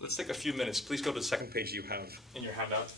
Let's take a few minutes. Please go to the second page you have in your handout.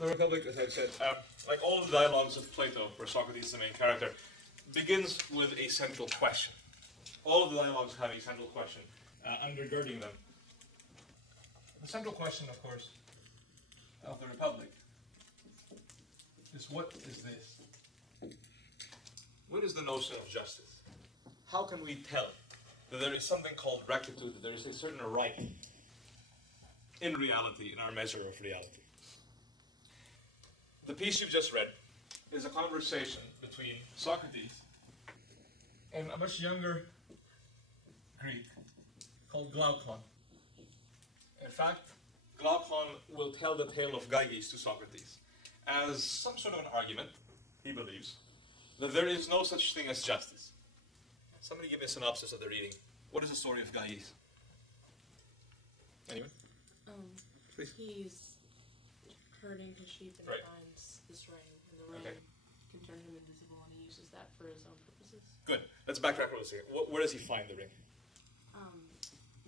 The Republic, as I've said, like all the dialogues of Plato, where Socrates is the main character, begins with a central question. All of the dialogues have a central question undergirding them. The central question, of course, of the Republic is, what is this? What is the notion of justice? How can we tell that there is something called rectitude, that there is a certain right in reality, in our measure of reality? The piece you've just read is a conversation between Socrates and a much younger Greek called Glaucon. In fact, Glaucon will tell the tale of Gyges to Socrates as some sort of an argument, he believes, that there is no such thing as justice. Somebody give me a synopsis of the reading. What is the story of Gyges? Anyone? He's herding his sheep and Right. he finds this ring, and the ring can turn him invisible, and he uses that for his own purposes. Good. Let's backtrack for a second. Where does he find the ring?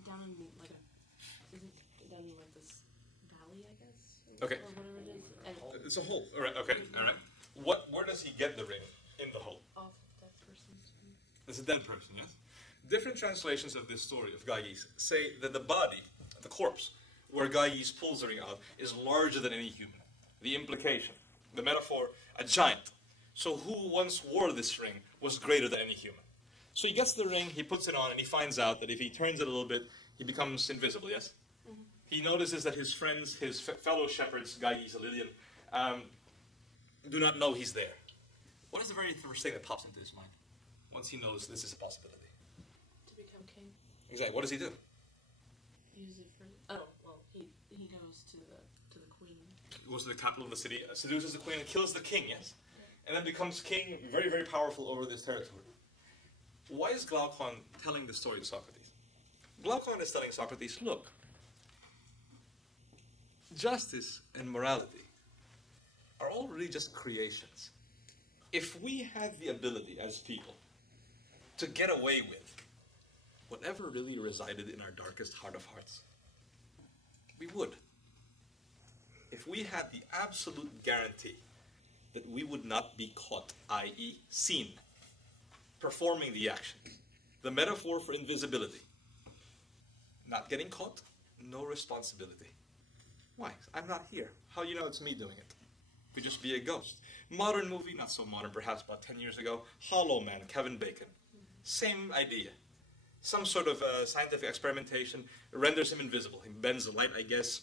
Down in like down in like this valley, I guess. Okay. Or whatever it is. And It's a hole. All right. Okay. All right. Where does he get the ring in the hole? off that person's. It's a dead person, yes? Different translations of this story of Gaius say that the body, the corpse, where Gaius pulls the ring out, is larger than any human. The implication, the metaphor, a giant. So who once wore this ring was greater than any human. So he gets the ring, he puts it on, and he finds out that if he turns it a little bit, he becomes invisible, yes? Mm-hmm. He notices that his friends, his fellow shepherds, Gaius and Lillian, do not know he's there. What is the very first thing that pops into his mind once he knows this is a possibility? To become king. Exactly. What does he do? Use it for. Oh well, he goes to the queen. He goes to the capital of the city, seduces the queen, and kills the king. Yes, and then becomes king, very very powerful over this territory. Why is Glaucon telling the story to Socrates? Glaucon is telling Socrates, look, justice and morality are all really just creations. If we had the ability as people to get away with whatever really resided in our darkest heart of hearts, we would. If we had the absolute guarantee that we would not be caught, i.e. seen, performing the action, the metaphor for invisibility, not getting caught, no responsibility. Why? I'm not here. How do you know it's me doing it? Could just be a ghost. Modern movie, not so modern, perhaps about 10 years ago, Hollow Man, Kevin Bacon. Same idea. Some sort of scientific experimentation renders him invisible. He bends the light, I guess.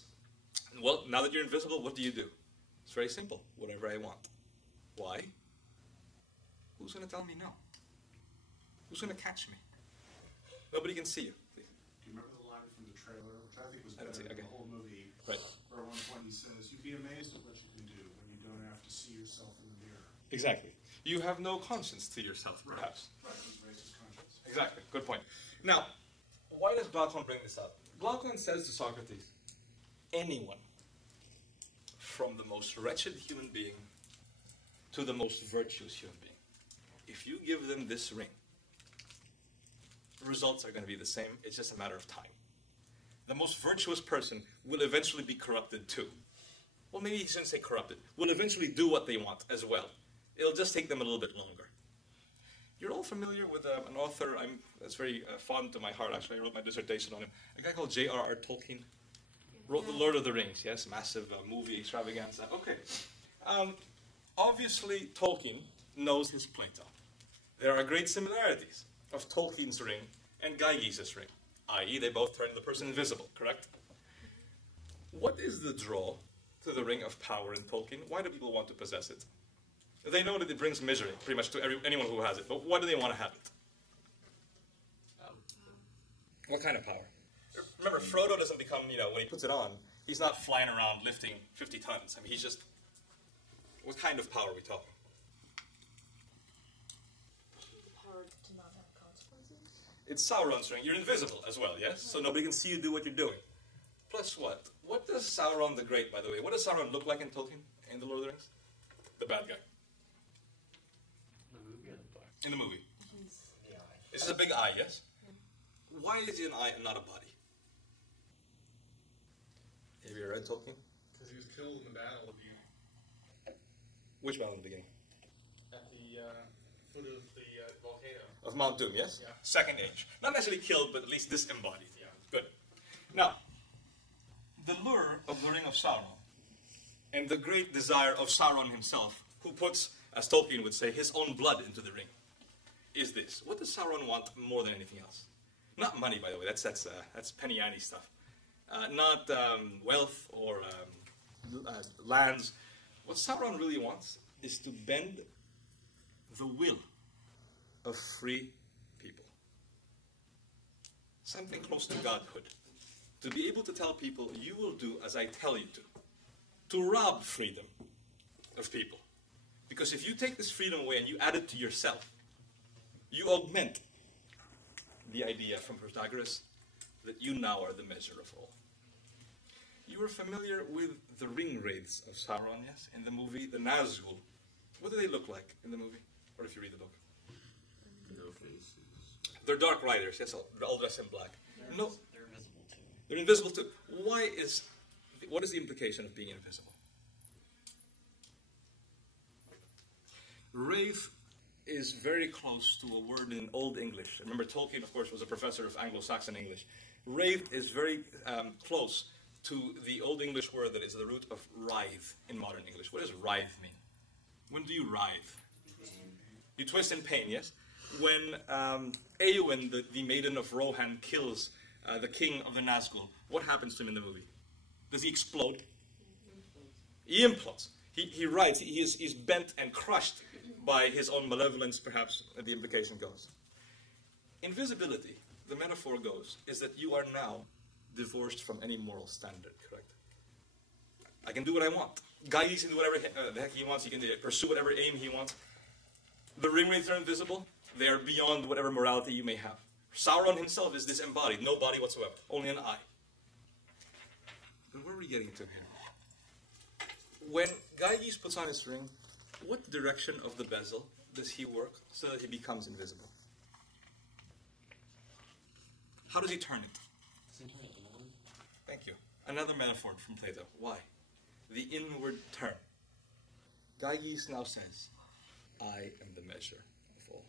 Well, now that you're invisible, what do you do? It's very simple. Whatever I want. Why? Who's going to tell me no? Who's going to catch me? Nobody can see you. Please. Do you remember the line from the trailer, which I think was better Okay. than the whole movie, Right. where at one point he says, "You'd be amazed at what you can do when you don't have to see yourself in the mirror." Exactly. You have no conscience to yourself, perhaps. Right, he's raised his conscience. Exactly. Good point. Now, why does Glaucon bring this up? Glaucon says to Socrates, anyone, from the most wretched human being to the most virtuous human being, if you give them this ring, the results are going to be the same. It's just a matter of time. The most virtuous person will eventually be corrupted too. Well, maybe he shouldn't say corrupted. Will eventually do what they want as well. It'll just take them a little bit longer. You're all familiar with an author that's very fond to my heart, actually. I wrote my dissertation on him. A guy called J.R.R. Tolkien. Wrote The Lord of the Rings, yes? Massive movie extravaganza. Okay. Obviously, Tolkien knows his Plato. There are great similarities of Tolkien's ring and Gaius' ring, i.e. they both turn the person invisible, correct? What is the draw to the ring of power in Tolkien? Why do people want to possess it? They know that it brings misery, pretty much to anyone who has it, but why do they want to have it? What kind of power? Remember, Frodo doesn't become, when he puts it on, he's not flying around lifting 50 tons. I mean, he's just... What kind of power are we talking? The power to not have consequences. It's Sauron's ring. You're invisible as well, yes? So nobody can see you do what you're doing. Plus what? What does Sauron the Great, by the way, what does Sauron look like in Tolkien, in The Lord of the Rings? The bad guy. In the movie. The eye. This is a big eye, yes? Why is he an eye and not a body? Have you read Tolkien? Because he was killed in the battle Which battle in the beginning? at the foot of the volcano. Of Mount Doom, yes? Yeah. Second age. Not necessarily killed, but at least disembodied. Yeah. Good. Now, the lure of the Ring of Sauron, and the great desire of Sauron himself, who puts, as Tolkien would say, his own blood into the ring, is this. What does Sauron want more than anything else? Not money, by the way. That's penny ante stuff. Not wealth or lands. What Sauron really wants is to bend the will of free people. Something close to godhood. To be able to tell people, you will do as I tell you to. To rob freedom of people. Because if you take this freedom away and you add it to yourself, you augment the idea from Protagoras that you now are the measure of all. You are familiar with the ring wraiths of Sauron, yes? In the movie The Nazgul. What do they look like in the movie? Or if you read the book? No faces. They're dark riders, yes, all dressed in black. They're invisible too. They're invisible too. What is the implication of being invisible? Wraith is very close to a word in Old English. Remember, Tolkien, of course, was a professor of Anglo-Saxon English. Wraith is very close to the Old English word that is the root of writhe in modern English. What does writhe mean? When do you writhe? You twist in pain, yes? When Eowyn, the maiden of Rohan, kills the king of the Nazgul, what happens to him in the movie? Does he explode? He implodes. He writhes. He's bent and crushed by his own malevolence, perhaps, the implication goes. Invisibility, the metaphor goes, is that you are now divorced from any moral standard, correct? I can do what I want. Gygax can do whatever the heck he wants. He can pursue whatever aim he wants. The ringwraiths are invisible. They are beyond whatever morality you may have. Sauron himself is disembodied, no body whatsoever, only an eye. But where are we getting to here? When Gygax puts on his ring, what direction of the bezel does he work so that he becomes invisible? How does he turn it? Thank you. Another metaphor from Plato. Why? The inward turn. Gygax now says, I am the measure of all.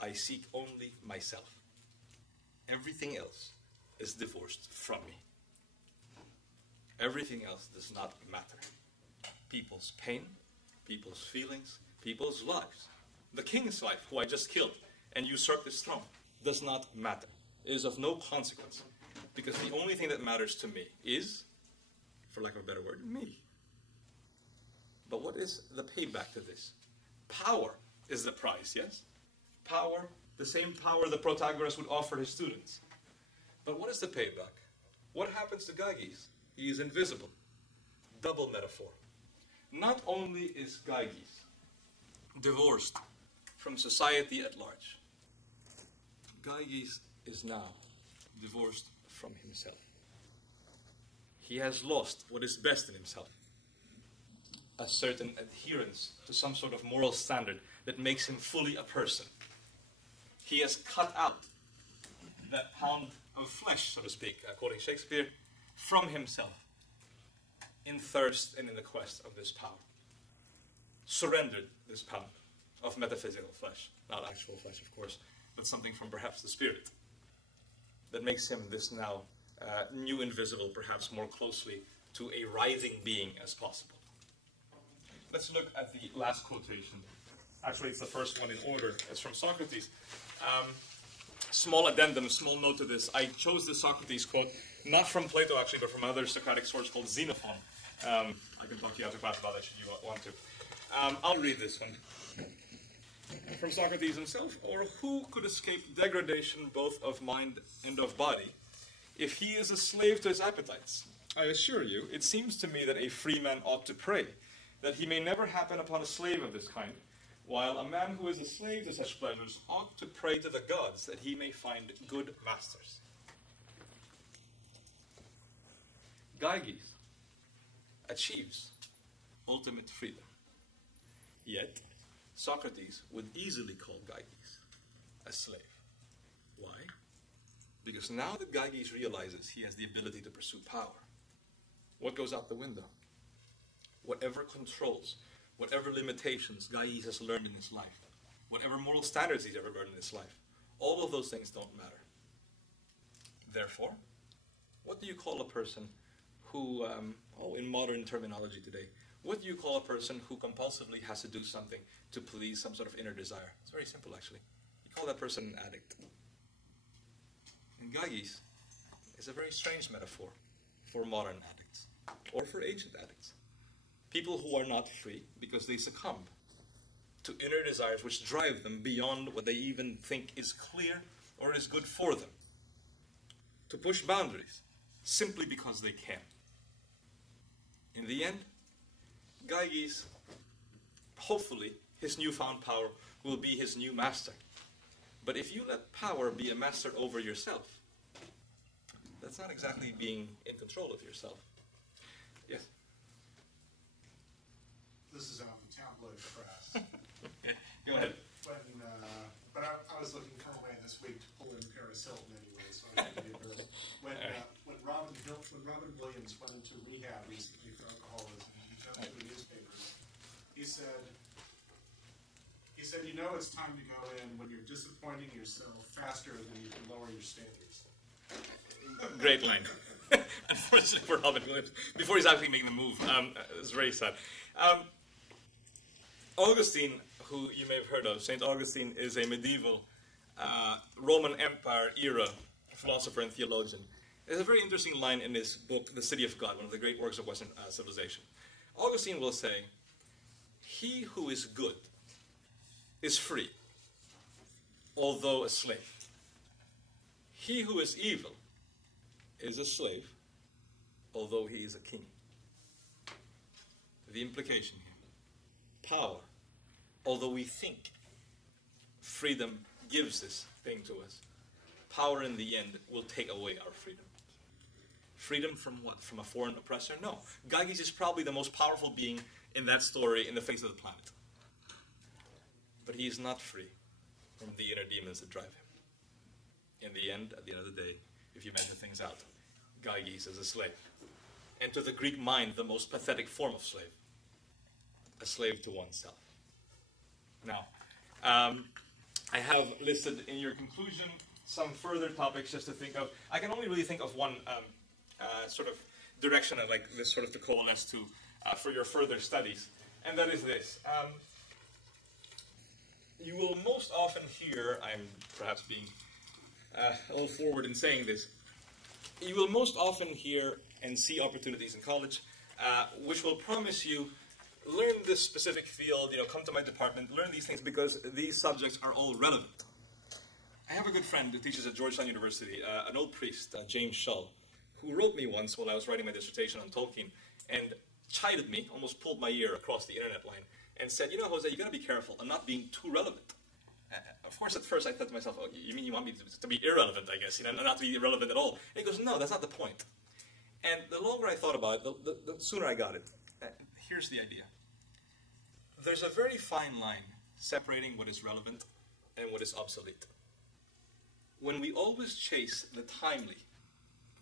I seek only myself. Everything else is divorced from me. Everything else does not matter. People's pain, people's feelings, people's lives. The king's life, who I just killed and usurped his throne, does not matter. It is of no consequence. Because the only thing that matters to me is, for lack of a better word, me. But what is the payback to this? Power is the prize, yes? Power, the same power the Protagoras would offer his students. But what is the payback? What happens to Gygax? He is invisible. Double metaphor. Not only is Gygax divorced from society at large, Gygax is now divorced from himself. He has lost what is best in himself. A certain adherence to some sort of moral standard that makes him fully a person. He has cut out that pound of flesh, so to speak, quoting Shakespeare, from himself in thirst and in the quest of this power. Surrendered this pound of metaphysical flesh. Not actual flesh, of course, but something from perhaps the spirit that makes him this now new invisible, perhaps more closely to a writhing being as possible. Let's look at the last quotation. Actually, it's the first one in order. It's from Socrates. Small addendum, small note to this. I chose the Socrates quote, not from Plato actually, but from another Socratic source called Xenophon. I can talk to you after class about that should you want to. I'll read this one. From Socrates himself, or who could escape degradation both of mind and of body if he is a slave to his appetites? I assure you, it seems to me that a free man ought to pray, that he may never happen upon a slave of this kind, while a man who is a slave to such pleasures ought to pray to the gods that he may find good masters. Gygax achieves ultimate freedom. Yet, Socrates would easily call Gygax a slave. Why? Because now that Gygax realizes he has the ability to pursue power, what goes out the window? Whatever controls, whatever limitations Gygax has learned in his life, whatever moral standards he's ever learned in his life, all of those things don't matter. Therefore, what do you call a person who, in modern terminology today, what do you call a person who compulsively has to do something to please some sort of inner desire? It's very simple, actually. You call that person an addict. And Gygax is a very strange metaphor for modern addicts, or for ancient addicts. People who are not free because they succumb to inner desires which drive them beyond what they even think is clear or is good for them. To push boundaries simply because they can. In the end, Gygax, hopefully, his newfound power will be his new master. But if you let power be a master over yourself, That's not exactly being in control of yourself. Yes? This is on the tabloid press. Go ahead. But I was looking for a way this week to pull in Paris Hilton anyway, so I didn't get early. When Robin Williams went into rehab recently for alcoholism, he found to the newspapers. He said, you know it's time to go in when you're disappointing yourself faster than you can lower your standards. Great line. Unfortunately for Robin Williams, before he's actually making the move, it's very sad. Augustine, who you may have heard of, St. Augustine is a medieval Roman Empire era philosopher and theologian. There's a very interesting line in his book, The City of God, one of the great works of Western civilization. Augustine will say, he who is good is free, although a slave. He who is evil is a slave, although he is a king. The implication here, power, although we think freedom gives this thing to us, power in the end will take away our freedom. Freedom from what? From a foreign oppressor? No. Gyges is probably the most powerful being in that story in the face of the planet. But he is not free from the inner demons that drive him. In the end, at the end of the day, if you measure things out, Gyges is a slave. And to the Greek mind, the most pathetic form of slave. A slave to oneself. Now, I have listed in your conclusion some further topics just to think of. I can only really think of one sort of direction I'd like this sort of to coalesce to for your further studies. And that is this. You will most often hear, I'm perhaps being a little forward in saying this, you will most often hear and see opportunities in college which will promise you, learn this specific field, come to my department, learn these things because these subjects are all relevant. I have a good friend who teaches at Georgetown University, an old priest, James Shull, who wrote me once while I was writing my dissertation on Tolkien and chided me, almost pulled my ear across the internet line, and said, Jose, you got to be careful. I'm not being too relevant. Of course, at first I thought to myself, oh, you mean you want me to be irrelevant, I guess, not to be irrelevant at all. And he goes, no, that's not the point. And the longer I thought about it, the sooner I got it. Here's the idea. There's a very fine line separating what is relevant and what is obsolete. When we always chase the timely,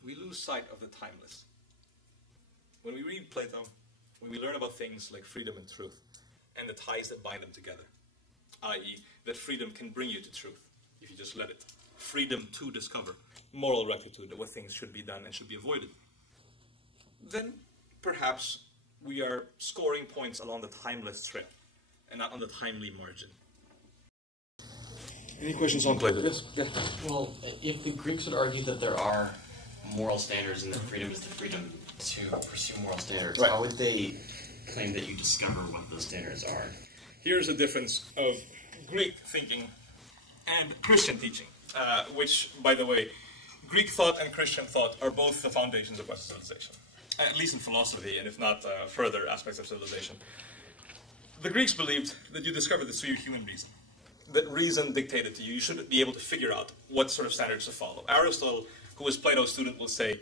we lose sight of the timeless. When we read Plato, when we learn about things like freedom and truth, and the ties that bind them together, i.e. that freedom can bring you to truth, if you just let it. Freedom to discover moral rectitude, what things should be done and should be avoided. Then, perhaps, we are scoring points along the timeless trail, and not on the timely margin. Any questions on Plato? Yes. Yeah. Well, if the Greeks would argue that there are moral standards and that freedom is the freedom to pursue moral standards, right, how would they claim that you discover what those standards are? Here's a difference of Greek thinking and Christian teaching, which, by the way, Greek thought and Christian thought are both the foundations of Western civilization, at least in philosophy, and if not further aspects of civilization. The Greeks believed that you discovered this through your human reason, that reason dictated to you. You should be able to figure out what sort of standards to follow. Aristotle, who was Plato's student, will say,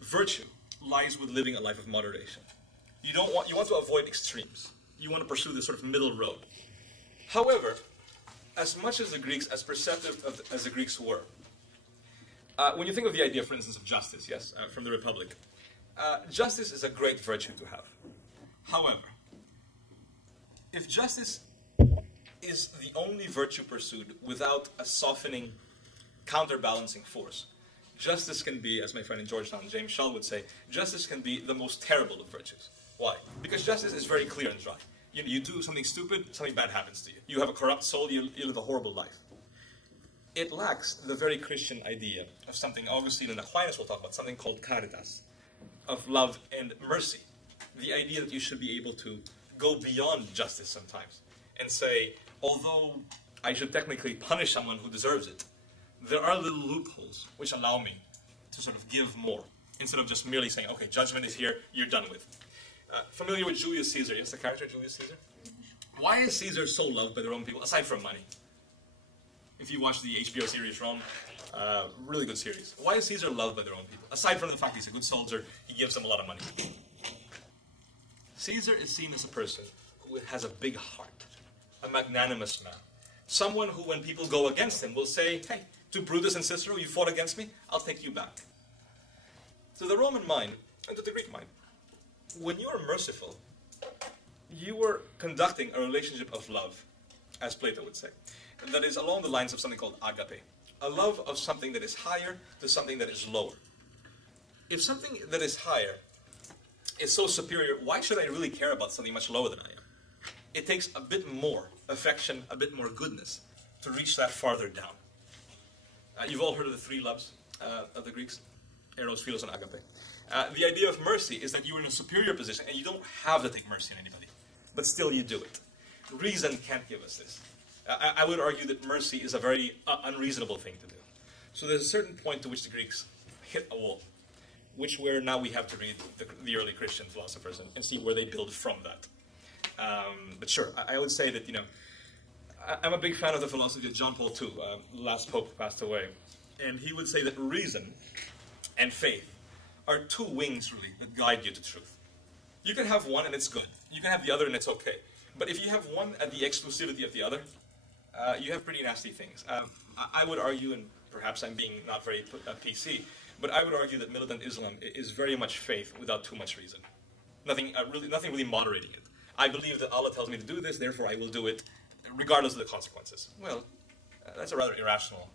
virtue lies with living a life of moderation. You want to avoid extremes. You want to pursue this sort of middle road. However, as much as the Greeks, as perceptive as the Greeks were, when you think of the idea, for instance, of justice, yes, from the Republic, justice is a great virtue to have. However, if justice is the only virtue pursued without a softening, counterbalancing force, justice can be, as my friend in Georgetown, James Shull would say, justice can be the most terrible of virtues. Why? Because justice is very clear and dry. You do something stupid, something bad happens to you. You have a corrupt soul, you live a horrible life. It lacks the very Christian idea of something Augustine and Aquinas will talk about, something called caritas, of love and mercy. The idea that you should be able to go beyond justice sometimes and say, although I should technically punish someone who deserves it, there are little loopholes which allow me to sort of give more, instead of just merely saying, okay, judgment is here, you're done with. Familiar with Julius Caesar? Yes, the character Julius Caesar? Why is Caesar so loved by the Roman people, aside from money? If you watch the HBO series Rome, Really good series. Why is Caesar loved by their own people? Aside from the fact he's a good soldier, he gives them a lot of money. Caesar is seen as a person who has a big heart, a magnanimous man. Someone who, when people go against him, will say, hey, to Brutus and Cicero, you fought against me, I'll take you back. To the Roman mind, and to the Greek mind, when you are merciful, you are conducting a relationship of love, as Plato would say. And that is along the lines of something called agape, a love of something that is higher to something that is lower. If something that is higher is so superior, why should I really care about something much lower than I am? It takes a bit more affection, a bit more goodness to reach that farther down. You've all heard of the three loves of the Greeks, eros, philos, and agape. The idea of mercy is that you're in a superior position and you don't have to take mercy on anybody, but still you do it. Reason can't give us this. I would argue that mercy is a very unreasonable thing to do. So there's a certain point to which the Greeks hit a wall, where now we have to read the early Christian philosophers and see where they build from that. But sure, I would say that, I'm a big fan of the philosophy of John Paul II, the last pope passed away. And he would say that reason and faith are two wings, really, that guide you to truth. You can have one and it's good. You can have the other and it's okay. But if you have one at the exclusivity of the other, you have pretty nasty things. I would argue, and perhaps I'm being not very PC, but I would argue that militant Islam is very much faith without too much reason. Nothing really moderating it. I believe that Allah tells me to do this, therefore I will do it, regardless of the consequences. Well, that's a rather irrational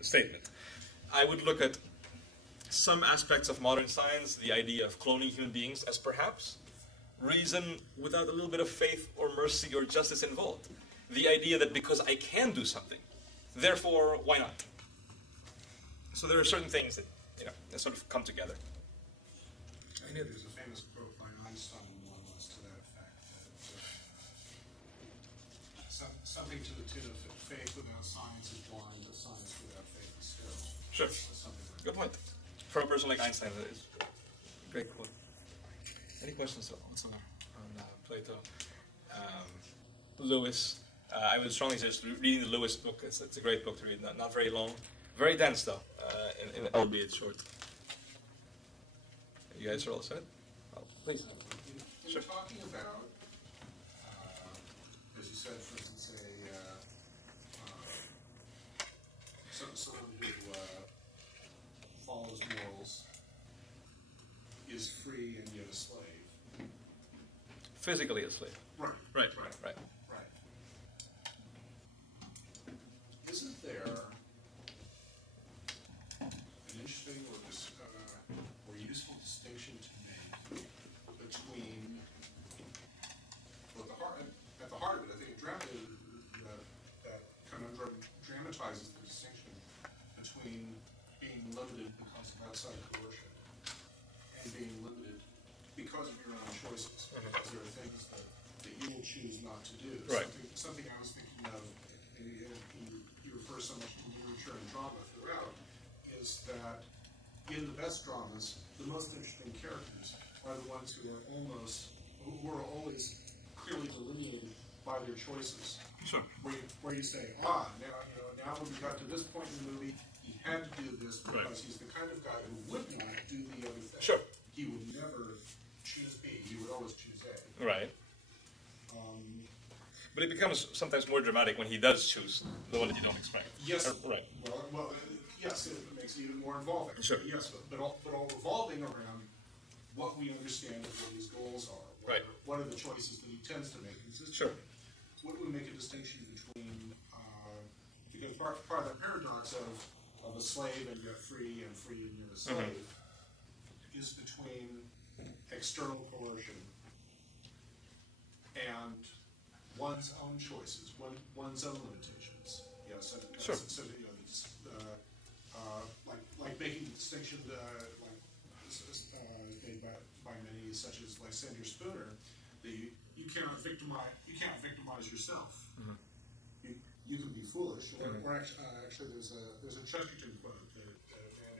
statement. I would look at some aspects of modern science, the idea of cloning human beings, as perhaps reason without a little bit of faith or mercy or justice involved. The idea that because I can do something, therefore, why not? So there are certain things that, that sort of come together. I know there's a famous quote by Einstein, more or less, to that effect. That something to the tune of faith without science is blind, but science without faith is sterile. Sure. Like Good point. For a person like Einstein, that is a great quote. Any questions on Plato? Lewis. I would strongly suggest reading the Lewis book. It's a great book to read. Not very long. Very dense, though, albeit short. You guys are all set? Oh, please. You're talking about, as you said, for instance, someone who follows morals is free and yet a slave. Physically a slave. Right. Isn't there an interesting or useful distinction to make between, at the heart of it, I think that conundrum dramatizes the distinction between being limited because of outside coercion and being limited because of your own choices. Because there are things that you will choose not to do. Right. Something I was thinking of, and you refer so much to literature and drama throughout, is that in the best dramas, the most interesting characters are the ones who are always clearly delineated by their choices. Sure. Where you say, now when we got to this point in the movie, he had to do this because he's the kind of guy who would not do the other thing. Sure. He would never choose B. He would always choose A. Right. But it becomes sometimes more dramatic when he does choose the one that you don't expect. Yes. Right. Well, yes, it makes it even more involving. Sure. Yes, but all revolving around what we understand of what his goals are. Right. What are the choices that he tends to make consistently? Sure. What would make a distinction between, because part of the paradox of a slave and you're free and you're a slave is between external coercion and one's own choices, one's own limitations. Sure. So like making the distinction made by many, such as Lysander Spooner, that you cannot victimize yourself. You can be foolish, or actually there's a Chesterton quote that a man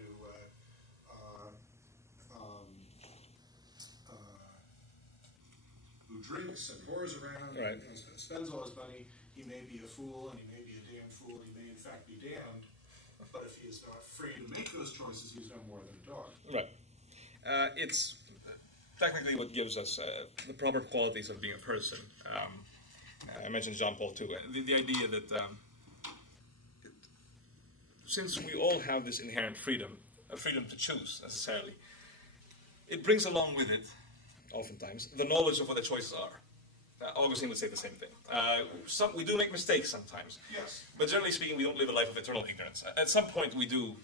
who drinks and whores around, right, and spends all his money, he may be a fool and he may be a damned fool, he may in fact be damned, But if he is not free to make those choices, he's no more than a dog. Right. It's technically what gives us the proper qualities of being a person. I mentioned Jean Paul too. The idea that since we all have this inherent freedom, a freedom to choose necessarily, it brings along with it, oftentimes, the knowledge of what the choices are. Augustine would say the same thing. We do make mistakes sometimes. Yes. But generally speaking, we don't live a life of eternal ignorance. At some point, we do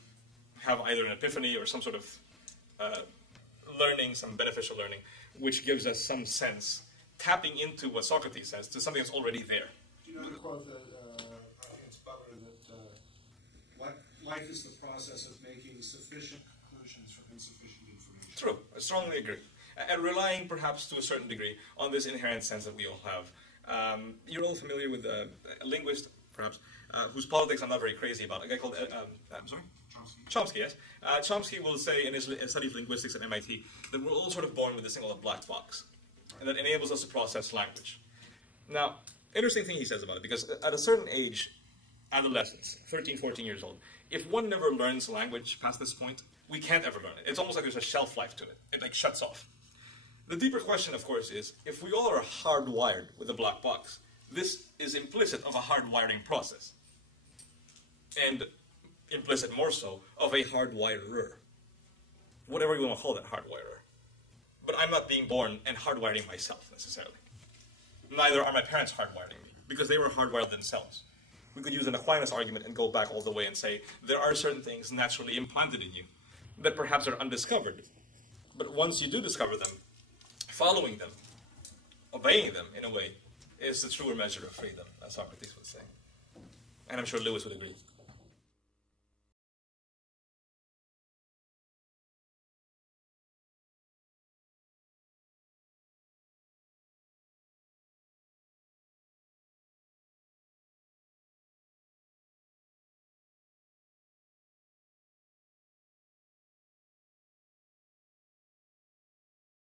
have either an epiphany or some sort of learning, some beneficial learning, which gives us some sense, tapping into what Socrates says, to something that's already there. Do you know the quote that I think it's Butler, that life is the process of making sufficient conclusions from insufficient information? True. I strongly agree. And relying, perhaps to a certain degree, on this inherent sense that we all have. You're all familiar with a linguist, perhaps, whose politics I'm not very crazy about. A guy called, I'm sorry? Chomsky, yes. Chomsky will say in his study of linguistics at MIT that we're all sort of born with this thing called a black box, and that enables us to process language. Now, interesting thing he says about it, because at a certain age, adolescence, 13, 14 years old, if one never learns language past this point, we can't ever learn it. It's almost like there's a shelf life to it. It like shuts off. The deeper question, of course, is if we all are hardwired with a black box, this is implicit of a hardwiring process. And implicit more so of a hardwirer. Whatever you want to call that, hardwirer. But I'm not being born and hardwiring myself, necessarily. Neither are my parents hardwiring me, because they were hardwired themselves. We could use an Aquinas argument and go back all the way and say, there are certain things naturally implanted in you that perhaps are undiscovered. But once you do discover them, following them, obeying them, in a way, is the truer measure of freedom, as Socrates would say. And I'm sure Lewis would agree.